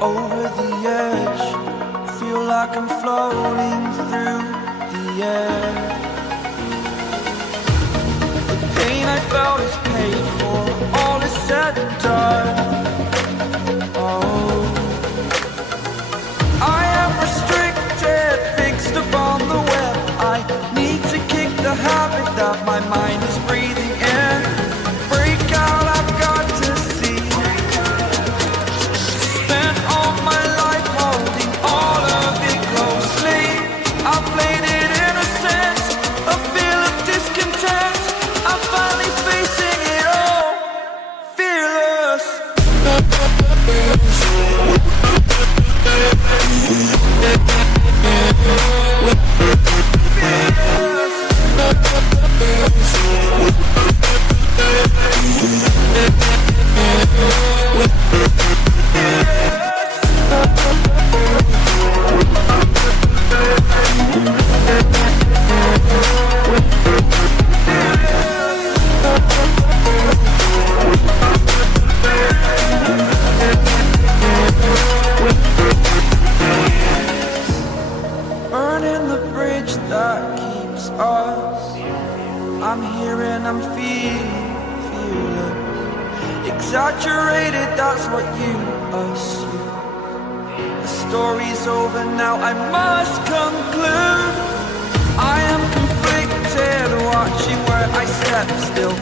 Over the edge, feel like I'm floating through the air. The pain I felt is paid for, all is said and done. Oh, I am restricted, fixed upon the web. I need to kick the habit that my mind is breathing in. Break out, I've got to see. Spent all my life holding all of it closely. I played it innocent, a feel of discontent. I'm finally facing it all, fearless. Burning the bridge that keeps us. I'm here and I'm feeling fearless. Exaggerated, that's what you assume. The story's over now, I must conclude. I am conflicted, watching where I step still.